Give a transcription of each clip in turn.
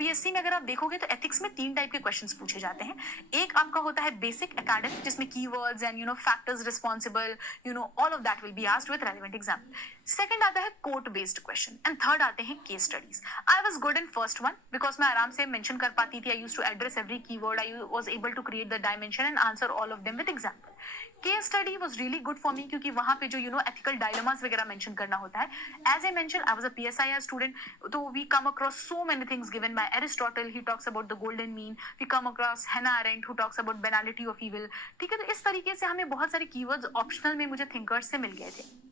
यूपीएससी में अगर आप देखोगे तो एथिक्स में 3 टाइप के क्वेश्चंस पूछे जाते हैं। एक आपका होता है बेसिक एकेडमिक, जिसमें keywords and factors responsible, all of that will be asked with relevant example. Second आता है court based question and third आते हैं case studies. I was good in first one because मैं आराम से मेंशन कर पाती थी। I used to address every keyword, I was able to create the dimension and answer all of them with example. Case study was really good for me क्योंकि वहां पे जो एथिकल डायलेमास वगैरह मेंशन करना होता है। As I mention, I was a PSIR student, तो we come across so many things given by Aristotle. He talks about the golden mean. We come across Hannah Arendt who talks about banality of evil. ठीक है, तो इस तरीके से हमें बहुत सारे कीवर्ड्स ऑप्शनल में मुझे थिंकर्स से मिल गए थे।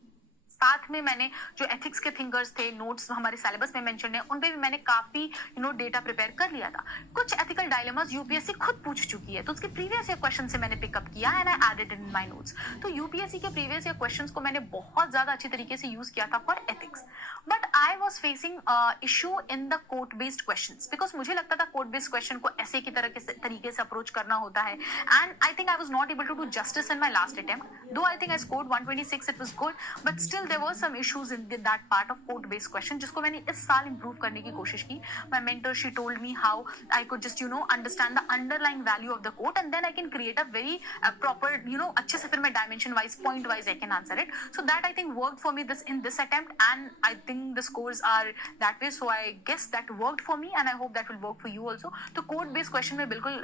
साथ में मैंने जो एथिक्स के थिंकर्स थे, नोट्स हमारे सिलेबस में मेंशन है, उन पे भी मैंने काफी डेटा प्रिपेयर कर लिया था। कुछ एथिकल डायलेमास यूपीएससी खुद पूछ चुकी है, तो उसके प्रीवियस ईयर क्वेश्चन से मैंने पिकअप किया and I added in my notes. तो यूपीएससी के प्रीवियस ईयर क्वेश्चंस को मैंने बहुत ज्यादा अच्छी तरीके से यूज किया था for ethics. But I was facing issue in the court based question, because मुझे लगता था कोर्ट बेस्ड क्वेश्चन को ऐसे की तरह के तरीके से अप्रोच करना होता है, and I think I was not able to do justice in my last attempt. Though I think I scored 126, it was good, but still there were some issues in that part of quote based question, जिसको मैंने इस साल improve करने की कोशिश की। My mentor, she told me how I could just understand the underlying value of the quote and then I can create a very proper अच्छे से फिर मैं dimension wise, point wise I can answer it. So that I think worked for me this in this attempt, and I think the scores are that way, so I guess that worked for me and I hope that will work for you also. तो code based question में बिल्कुल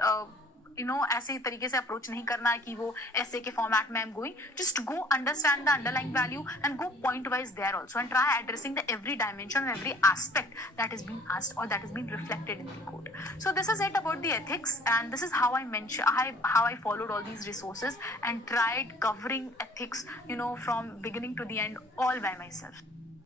ऐसे तरीके से अप्रोच नहीं करना है कि वो ऐसे के फॉर्मेट में I am going. Just go understand the underlying value and go point wise there also and try addressing the every dimension every aspect that is being asked or that is being reflected in the code. So this is it about the ethics, and this is how how I followed all these resources and tried covering ethics from beginning to the end all by myself.